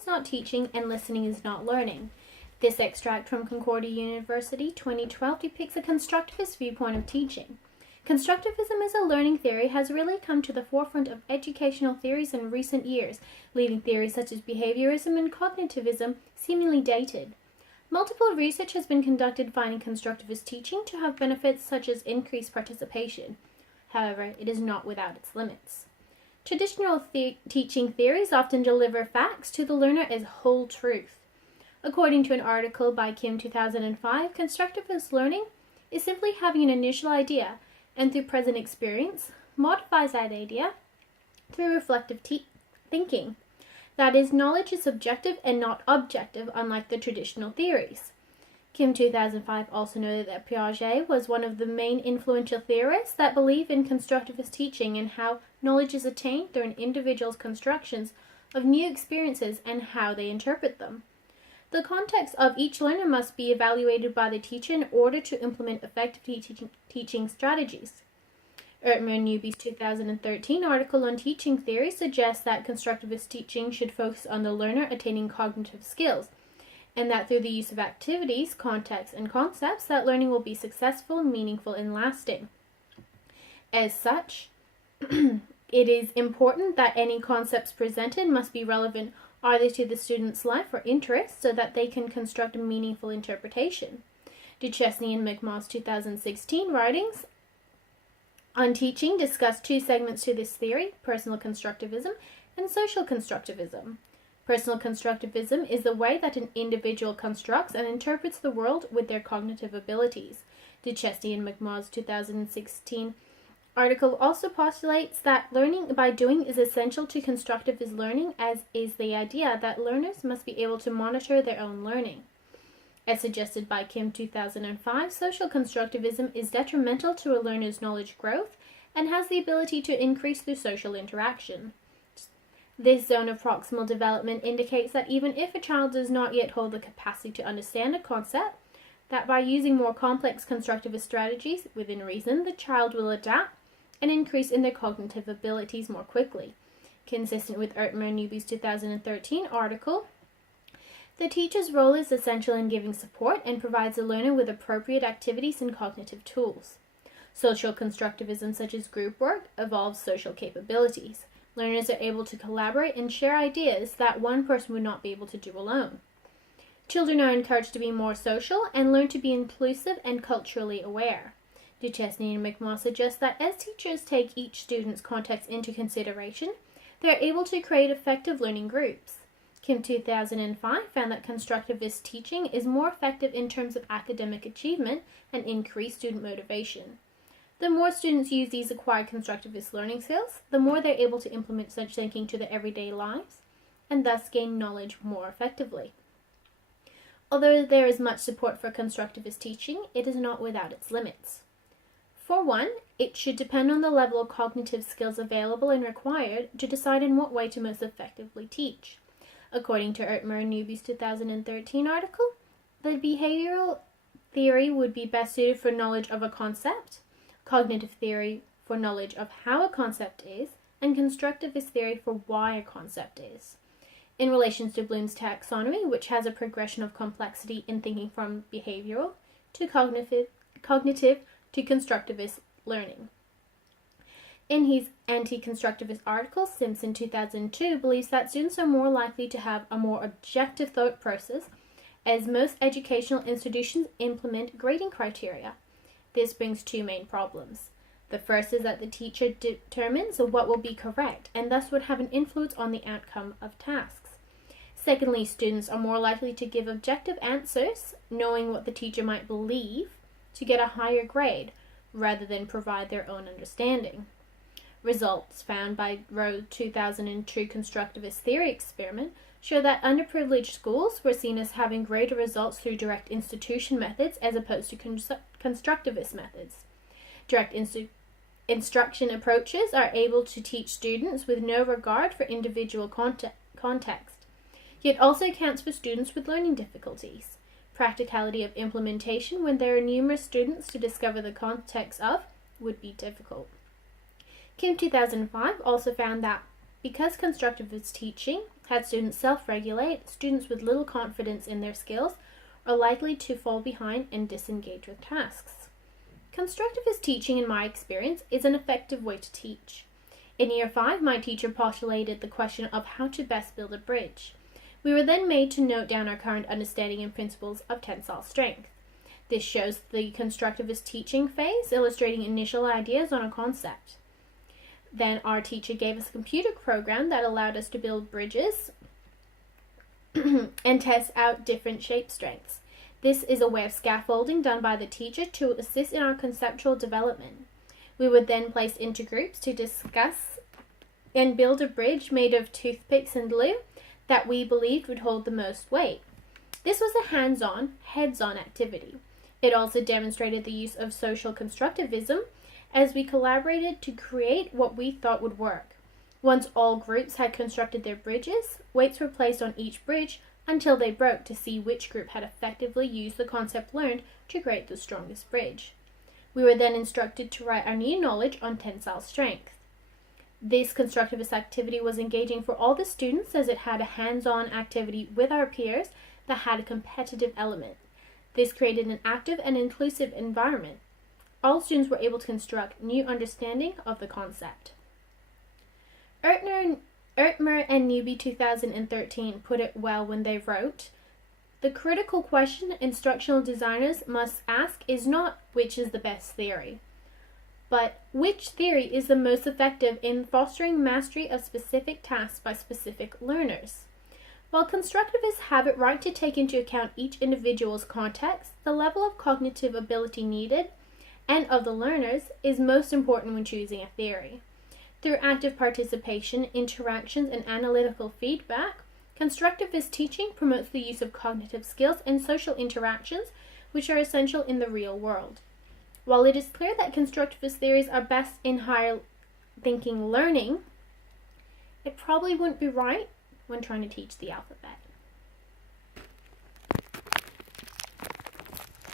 is not teaching and listening is not learning. This extract from Concordia University 2012 depicts a constructivist viewpoint of teaching. Constructivism as a learning theory has really come to the forefront of educational theories in recent years, leaving theories such as behaviorism and cognitivism seemingly dated. Multiple research has been conducted finding constructivist teaching to have benefits such as increased participation. However, it is not without its limits. Traditional teaching theories often deliver facts to the learner as whole truth. According to an article by Kim 2005, constructivist learning is simply having an initial idea and through present experience modifies that idea through reflective thinking. That is, knowledge is subjective and not objective, unlike the traditional theories. Kim 2005 also noted that Piaget was one of the main influential theorists that believe in constructivist teaching and how knowledge is attained through an individual's constructions of new experiences and how they interpret them. The context of each learner must be evaluated by the teacher in order to implement effective teaching strategies. Ertmer and Newby's 2013 article on teaching theory suggests that constructivist teaching should focus on the learner attaining cognitive skills, and that through the use of activities, contexts, and concepts, that learning will be successful, meaningful, and lasting. As such, it is important that any concepts presented must be relevant either to the student's life or interest so that they can construct a meaningful interpretation. Duchesne and McMa's 2016 writings on teaching discuss two segments to this theory: personal constructivism and social constructivism. Personal constructivism is the way that an individual constructs and interprets the world with their cognitive abilities. Duchesne and McMa's 2016 article also postulates that learning by doing is essential to constructivist learning, as is the idea that learners must be able to monitor their own learning. As suggested by Kim 2005, social constructivism is detrimental to a learner's knowledge growth and has the ability to increase through social interaction. This zone of proximal development indicates that even if a child does not yet hold the capacity to understand a concept, that by using more complex constructivist strategies within reason, the child will adapt and increase in their cognitive abilities more quickly. Consistent with Ertmer and Newby's 2013 article, the teacher's role is essential in giving support and provides the learner with appropriate activities and cognitive tools. Social constructivism, such as group work, evolves social capabilities. Learners are able to collaborate and share ideas that one person would not be able to do alone. Children are encouraged to be more social and learn to be inclusive and culturally aware. Duchesne and McMaw suggest that as teachers take each student's context into consideration, they are able to create effective learning groups. Kim 2005 found that constructivist teaching is more effective in terms of academic achievement and increased student motivation. The more students use these acquired constructivist learning skills, the more they're able to implement such thinking to their everyday lives, and thus gain knowledge more effectively. Although there is much support for constructivist teaching, it is not without its limits. For one, it should depend on the level of cognitive skills available and required to decide in what way to most effectively teach. According to Ertmer and Newby's 2013 article, the behavioral theory would be best suited for knowledge of a concept, cognitive theory for knowledge of how a concept is, and constructivist theory for why a concept is. In relation to Bloom's taxonomy, which has a progression of complexity in thinking from behavioral to cognitive to constructivist learning. In his anti-constructivist article, Simpson 2002 believes that students are more likely to have a more objective thought process as most educational institutions implement grading criteria. This brings two main problems. The first is that the teacher determines what will be correct and thus would have an influence on the outcome of tasks. Secondly, students are more likely to give objective answers, knowing what the teacher might believe, to get a higher grade, rather than provide their own understanding. Results found by Rowe 2002 constructivist theory experiment show that underprivileged schools were seen as having greater results through direct institution methods as opposed to constructivist methods. Direct instruction approaches are able to teach students with no regard for individual context, yet also accounts for students with learning difficulties. Practicality of implementation when there are numerous students to discover the context of would be difficult. Kim 2005 also found that because constructivist teaching had students self-regulate, students with little confidence in their skills are likely to fall behind and disengage with tasks. Constructivist teaching, in my experience, is an effective way to teach. In Year 5, my teacher postulated the question of how to best build a bridge. We were then made to note down our current understanding and principles of tensile strength. This shows the constructivist teaching phase, illustrating initial ideas on a concept. Then our teacher gave us a computer program that allowed us to build bridges and test out different shape strengths. This is a way of scaffolding done by the teacher to assist in our conceptual development. We would then place into groups to discuss and build a bridge made of toothpicks and glue that we believed would hold the most weight. This was a hands-on, heads-on activity. It also demonstrated the use of social constructivism as we collaborated to create what we thought would work. Once all groups had constructed their bridges, weights were placed on each bridge until they broke to see which group had effectively used the concept learned to create the strongest bridge. We were then instructed to write our new knowledge on tensile strength. This constructivist activity was engaging for all the students as it had a hands-on activity with our peers that had a competitive element. This created an active and inclusive environment. All students were able to construct new understanding of the concept. Ertmer and Newby 2013 put it well when they wrote, "The critical question instructional designers must ask is not which is the best theory, but which theory is the most effective in fostering mastery of specific tasks by specific learners." While constructivists have it right to take into account each individual's context, the level of cognitive ability needed and of the learners is most important when choosing a theory. Through active participation, interactions, and analytical feedback, constructivist teaching promotes the use of cognitive skills and social interactions which are essential in the real world. While it is clear that constructivist theories are best in higher thinking learning, it probably wouldn't be right when trying to teach the alphabet.